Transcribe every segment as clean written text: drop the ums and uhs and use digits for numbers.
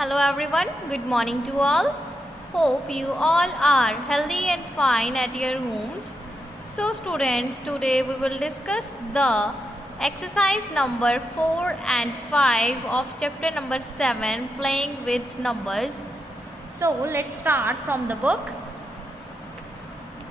Hello everyone, good morning to all. Hope you all are healthy and fine at your homes. So students, today we will discuss the exercise number 4 and 5 of chapter number 7, playing with numbers. So let's start from the book.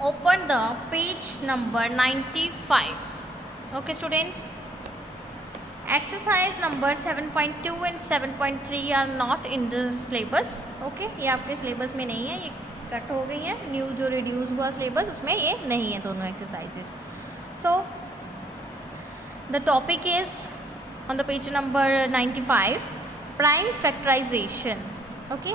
Open the page number 95. Okay students. Exercise number 7.2 and 7.3 are not in the syllabus. Okay, ये आपके syllabus में नहीं है, ये cut हो गई है. New जो रिड्यूस हुआ सिलेबस उसमें ये नहीं है दोनों exercises. So the topic is on the page number 95, prime factorisation. Okay,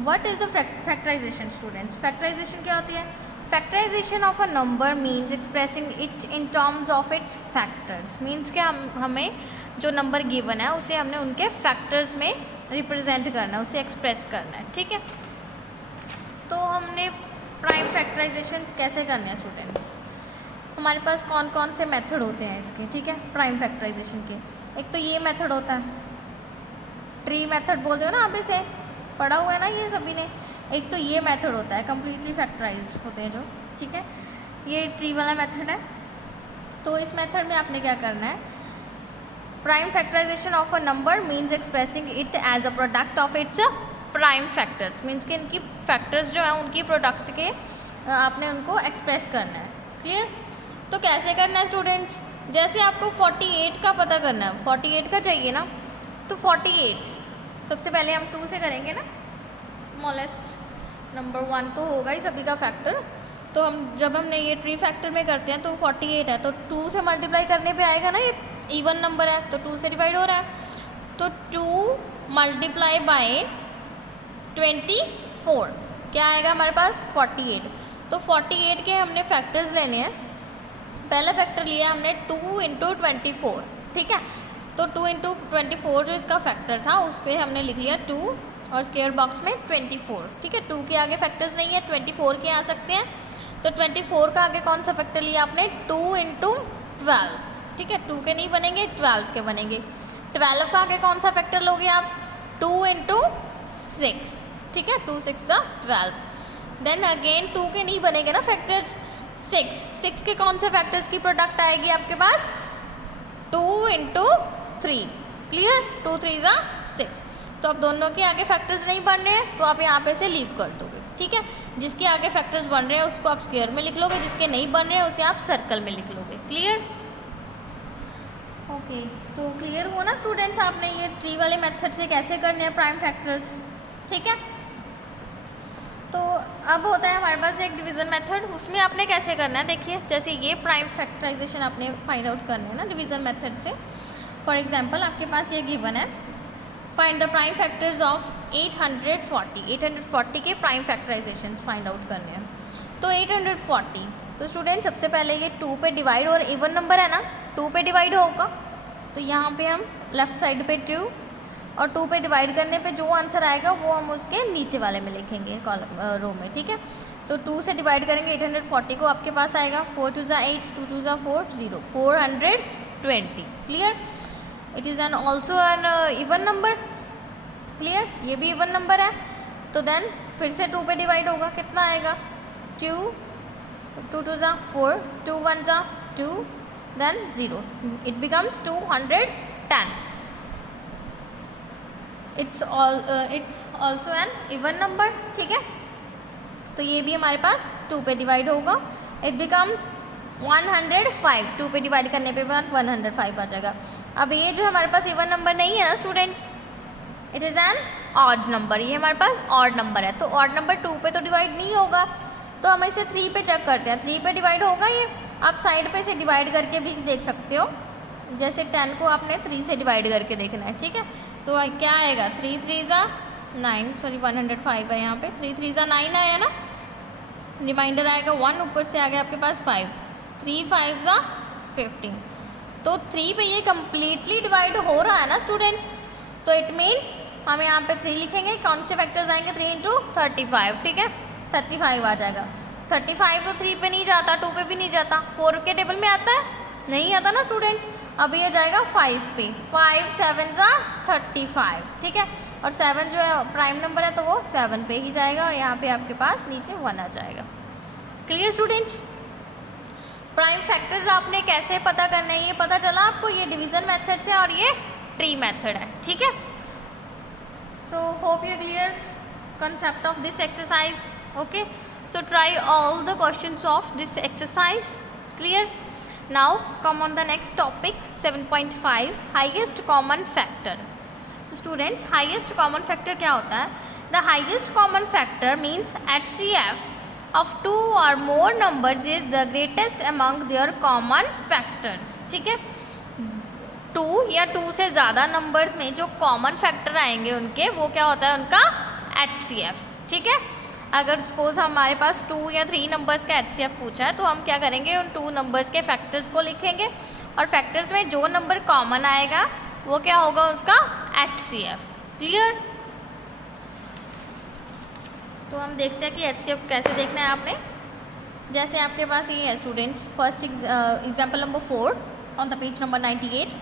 what is the factorisation students? Factorisation क्या होती है? Factorisation of a number means expressing it in terms of its factors. Means कि हमें जो number given है उसे हमने उनके फैक्टर्स में रिप्रेजेंट करना है, उसे एक्सप्रेस करना है. ठीक है, तो हमने प्राइम फैक्टराइजेशन कैसे करने हैं स्टूडेंट्स? हमारे पास कौन कौन से मेथड होते हैं इसके? ठीक है, प्राइम फैक्टराइजेशन के. एक तो ये मेथड होता है, ट्री मेथड बोलते हो ना आप, इसे पढ़ा हुआ है ना ये सभी ने. एक तो ये मेथड होता है, कम्प्लीटली फैक्टराइज्ड होते हैं जो. ठीक है, ये ट्री वाला मेथड है. तो इस मेथड में आपने क्या करना है? Prime factorisation of a number means expressing it as a product of its prime factors. Means कि इनकी फैक्टर्स जो है उनकी प्रोडक्ट के आपने उनको एक्सप्रेस करना है. क्लियर? तो कैसे करना है स्टूडेंट्स? जैसे आपको 48 का पता करना है, 48 का चाहिए ना, तो 48 सबसे पहले हम 2 से करेंगे ना. स्मॉलेस्ट नंबर 1 तो होगा ही सभी का फैक्टर. तो हम जब हमने ये ट्री फैक्टर में करते हैं तो 48 है, तो 2 से मल्टीप्लाई करने पे आएगा ना. ये इवन नंबर है तो 2 से डिवाइड हो रहा है, तो 2 मल्टीप्लाई बाय 24 क्या आएगा हमारे पास? 48. तो 48 के हमने फैक्टर्स लेने हैं. पहला फैक्टर लिया हमने 2 इंटू 24. ठीक है, तो 2 इंटू 24 जो इसका फैक्टर था उस पर हमने लिख लिया 2 और स्क्वायर बॉक्स में 24. ठीक है, 2 के आगे फैक्टर्स नहीं है, 24 के आ सकते हैं. तो 24 का आगे कौन सा फैक्टर लिया आपने? 2 इंटू 12. ठीक है, 2 के नहीं बनेंगे, 12 के बनेंगे. 12 का आगे कौन सा फैक्टर लोगे आप? 2 इंटू 6. ठीक है, 2 6 12. देन अगेन 2 के नहीं बनेंगे ना फैक्टर्स. 6 के कौन से फैक्टर्स की प्रोडक्ट आएगी आपके पास? 2 इंटू 3. क्लियर? 2 3 6. तो अब दोनों के आगे फैक्टर्स नहीं बन रहे हैं तो आप यहाँ पे से लीव कर दोगे. ठीक है, जिसके आगे फैक्टर्स बन रहे हैं उसको आप स्क्वायर में लिख लोगे, जिसके नहीं बन रहे हैं उसे आप सर्कल में लिख लोगे. क्लियर? ओके, तो क्लियर हुआ ना स्टूडेंट्स आपने ये ट्री वाले मेथड से कैसे करने हैं प्राइम फैक्टर्स. ठीक है, तो अब होता है हमारे पास एक डिवीज़न मेथड. उसमें आपने कैसे करना है देखिए. जैसे ये प्राइम फैक्टराइजेशन आपने फाइंड आउट करना है ना डिवीज़न मेथड से. फॉर एग्जांपल आपके पास ये गिवन है, find the prime factors of 840 के प्राइम फैक्टराइजेशंस फाइंड आउट करने हैं. तो 840, तो स्टूडेंट सबसे पहले ये 2 पे डिवाइड, और इवन नंबर है ना, 2 पे डिवाइड होगा. तो यहाँ पे हम लेफ़्ट साइड पे 2 और 2 पे डिवाइड करने पे जो आंसर आएगा वो हम उसके नीचे वाले में लिखेंगे कॉलम रो में. ठीक है, तो 2 से डिवाइड करेंगे 840 को, आपके पास आएगा 4 2 8, 2 2 4 0, 420. Clear? It is an also an even number. Clear? ये भी इवन नंबर है. तो देन फिर से 2 पे डिवाइड होगा, कितना आएगा? 2 2 2 4, 2 1 2, then 0. It becomes 210. It's also an even number. ठीक है, तो ये भी हमारे पास 2 पे डिवाइड होगा. It becomes 105. 2 पे डिवाइड करने पे बाद 105 आ जाएगा. अब ये जो हमारे पास इवन नंबर नहीं है ना students, it is an odd number. ये हमारे पास ऑड नंबर है, तो ऑड नंबर 2 पे तो डिवाइड नहीं होगा, तो हम इसे 3 पे चेक करते हैं. 3 पे डिवाइड होगा ये. आप साइड पे से डिवाइड करके भी देख सकते हो. जैसे 10 को आपने 3 से डिवाइड करके देखना है. ठीक है, तो क्या आएगा? 3 3 9, सॉरी 105 है यहाँ पे. 3 3 9 आया ना, रिमाइंडर आएगा 1, ऊपर से आ गया आपके पास 5, 3 5 15. तो 3 पे ये कम्प्लीटली डिवाइड हो रहा है ना स्टूडेंट्स. तो इट मीन्स हम यहाँ पे 3 लिखेंगे. कौन से फैक्टर्स आएंगे? 3 इंटू 35. ठीक है, 35 आ जाएगा. 35 तो 3 पे नहीं जाता, 2 पे भी नहीं जाता, 4 के टेबल में आता है. नहीं आता ना स्टूडेंट्स। अब ये जाएगा 5 पे, 5 7 जा 35, ठीक है। और 7 जो है प्राइम नंबर है तो वो 7 पे ही जाएगा, और यहाँ पे आपके पास नीचे 1 आ जाएगा। Clear students. प्राइम फैक्टर्स आपने कैसे पता करना है ये पता चला आपको, ये डिवीज़न मेथड से और ये ट्री मेथड है, ठीक है। So hope you clear concept of this exercise. Okay, so try all the questions of this exercise. Clear? Now come on the next topic, 7.5 highest common factor. तो students, highest common factor क्या होता है? The highest common factor means HCF of 2 or more numbers is the greatest among their common factors. ठीक है, 2 या 2 से ज़्यादा numbers में जो कॉमन फैक्टर आएंगे उनके, वो क्या होता है उनका HCF, ठीक है। अगर सपोज हमारे पास 2 या 3 नंबर्स का HCF पूछा है तो हम क्या करेंगे, उन 2 नंबर्स के फैक्टर्स को लिखेंगे, और फैक्टर्स में जो नंबर कॉमन आएगा वो क्या होगा उसका HCF। क्लियर। तो हम देखते हैं कि HCF कैसे देखना है आपने। जैसे आपके पास ये है students, first example number 4 on the page number 98,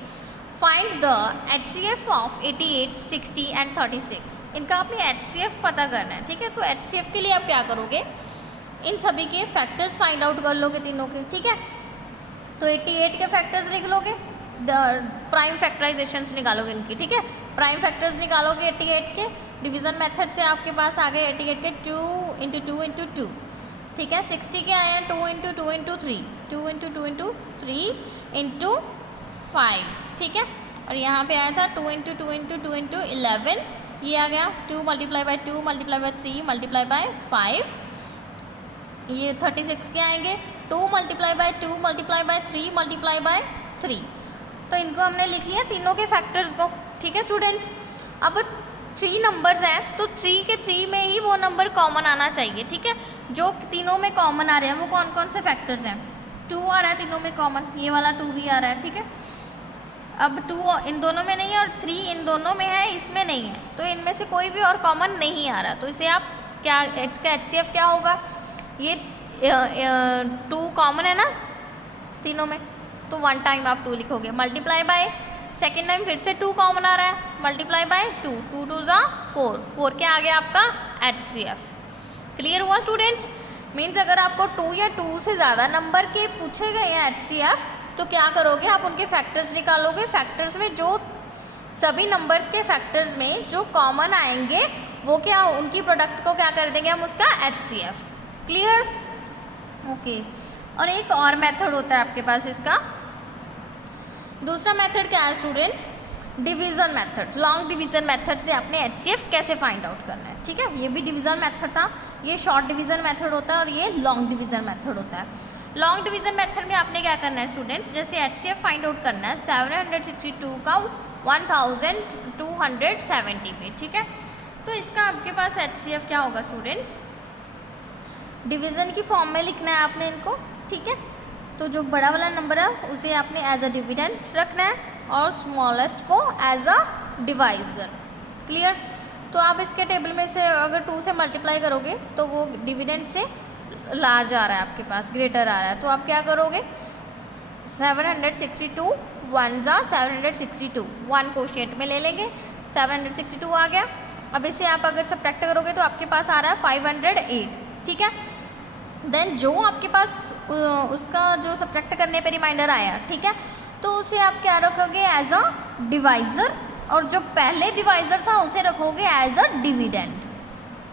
find the HCF of 88, 60 and 36। इनका आपने HCF पता करना है, ठीक है। तो HCF के लिए आप क्या करोगे, इन सभी के फैक्टर्स फाइंड आउट कर लोगे तीनों के, ठीक है। तो 88 के फैक्टर्स लिख लोगे, प्राइम फैक्टराइजेशंस निकालोगे इनकी, ठीक है। प्राइम फैक्टर्स निकालोगे 88 के, डिवीज़न मेथड से आपके पास आ गए 88 के 2 × 2 × 2, ठीक है। 60 के आए हैं 2 × 2 × 3, 2 × 2 × 3 × 5, ठीक है। और यहाँ पे आया था 2 × 2 × 2 × 11, ये आ गया 2 × 2 × 3 × 3 × 5। ये 36 के आएंगे 2 × 2 × 3 × 3। तो इनको हमने लिख लिया तीनों के फैक्टर्स को, ठीक है स्टूडेंट्स। अब 3 नंबर्स हैं तो 3 के 3 में ही वो नंबर कॉमन आना चाहिए, ठीक है। जो तीनों में कॉमन आ रहे हैं वो कौन कौन से फैक्टर्स हैं, 2 आ रहा है तीनों में कॉमन, ये वाला 2 भी आ रहा है, ठीक है। अब 2 इन दोनों में नहीं है और 3 इन दोनों में है, इसमें नहीं है, तो इनमें से कोई भी और कॉमन नहीं आ रहा। तो इसे आप क्या, इसका HCF क्या होगा, ये 2 कॉमन है ना तीनों में, तो 1 टाइम आप 2 लिखोगे, मल्टीप्लाई बाय सेकेंड टाइम फिर से 2 कॉमन आ रहा है, मल्टीप्लाई बाय 2, 2 2 ज़ा 4, 4 क्या आ गया आपका HCF। क्लियर हुआ स्टूडेंट्स। मीन्स अगर आपको 2 या 2 से ज़्यादा नंबर के पूछे गए हैं HCF तो क्या करोगे, आप उनके फैक्टर्स निकालोगे, फैक्टर्स में जो सभी नंबर्स के फैक्टर्स में जो कॉमन आएंगे वो क्या, उनकी प्रोडक्ट को क्या कर देंगे हम, उसका HCF। Clear, okay. और एक और मेथड होता है आपके पास इसका, दूसरा मेथड क्या है students, division method. Long division method से आपने HCF कैसे फाइंड आउट करना है, ठीक है। ये भी डिवीज़न मेथड था, ये शॉर्ट डिवीज़न मेथड होता है और ये लॉन्ग डिवीज़न मेथड होता है। लॉन्ग डिवीज़न मेथड में आपने क्या करना है स्टूडेंट्स, जैसे HCF फाइंड आउट करना है 762 का 1270 पे, ठीक है। तो इसका आपके पास HCF क्या होगा स्टूडेंट्स, डिवीज़न की फॉर्म में लिखना है आपने इनको, ठीक है। तो जो बड़ा वाला नंबर है उसे आपने एज अ डिविडेंड रखना है और स्मॉलेस्ट को एज अ डिवाइज़र। क्लियर। तो आप इसके टेबल में से अगर 2 से मल्टीप्लाई करोगे तो वो डिविडेंड से लार्ज आ रहा है आपके पास, ग्रेटर आ रहा है, तो आप क्या करोगे, 762 1 जा 762, 1 कोशिएंट में ले लेंगे, 762 आ गया। अब इसे आप अगर सब्ट्रैक्ट करोगे तो आपके पास आ रहा है 508, ठीक है। देन जो आपके पास उसका जो सब्ट्रैक्ट करने पे रिमाइंडर आया, ठीक है, तो उसे आप क्या रखोगे, एज अ डिवाइज़र, और जो पहले डिवाइज़र था उसे रखोगे एज अ डिविडेंड।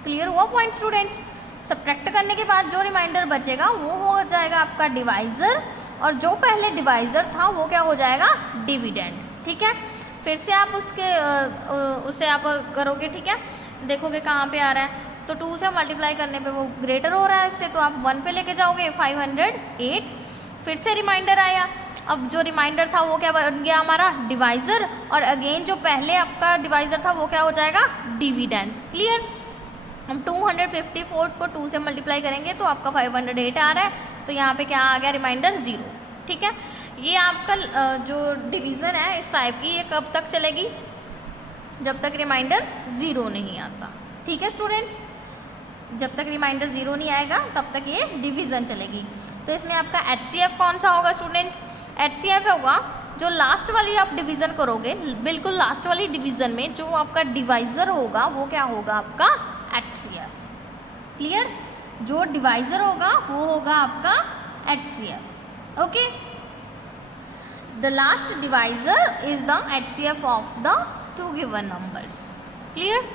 क्लियर हुआ पॉइंट स्टूडेंट्स। सब्ट्रैक्ट करने के बाद जो रिमाइंडर बचेगा वो हो जाएगा आपका डिवाइज़र, और जो पहले डिवाइज़र था वो क्या हो जाएगा, डिविडेंड, ठीक है। फिर से आप उसे आप करोगे, ठीक है, देखोगे कहाँ पे आ रहा है, तो 2 से मल्टीप्लाई करने पे वो ग्रेटर हो रहा है इससे, तो आप 1 पे लेके जाओगे 508। फिर से रिमाइंडर आया, अब जो रिमाइंडर था वो क्या बन गया हमारा, डिवाइज़र, और अगेन जो पहले आपका डिवाइज़र था वो क्या हो जाएगा, डिविडेंड। क्लियर। हम 254 को 2 से मल्टीप्लाई करेंगे तो आपका 508 आ रहा है, तो यहाँ पे क्या आ गया, रिमाइंडर 0, ठीक है। ये आपका जो डिवीज़न है इस टाइप की, ये कब तक चलेगी, जब तक रिमाइंडर 0 नहीं आता, ठीक है स्टूडेंट्स। जब तक रिमाइंडर 0 नहीं आएगा तब तक ये डिवीज़न चलेगी। तो इसमें आपका HCF कौन सा होगा स्टूडेंट्स, HCF होगा जो लास्ट वाली आप डिवीज़न करोगे, बिल्कुल लास्ट वाली डिवीज़न में जो आपका डिवाइज़र होगा वो क्या होगा आपका HCF। क्लियर? जो डिवाइज़र होगा वो होगा आपका HCF। Okay, the last divisor is the HCF of the two given numbers. Clear?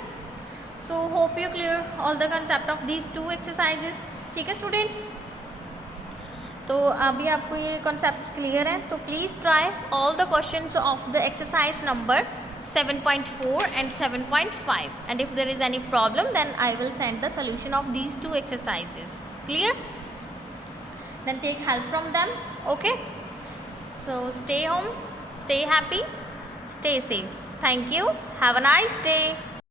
So hope you clear all the concept of these two exercises. ठीक है स्टूडेंट्स, तो अभी आपको ये कॉन्सेप्ट्स क्लियर हैं, तो please try all the questions of the exercise number 7.4 and 7.5, and if there is any problem then I will send the solution of these two exercises. Clear? Then take help from them. Okay, so stay home, stay happy, stay safe. Thank you, have a nice day.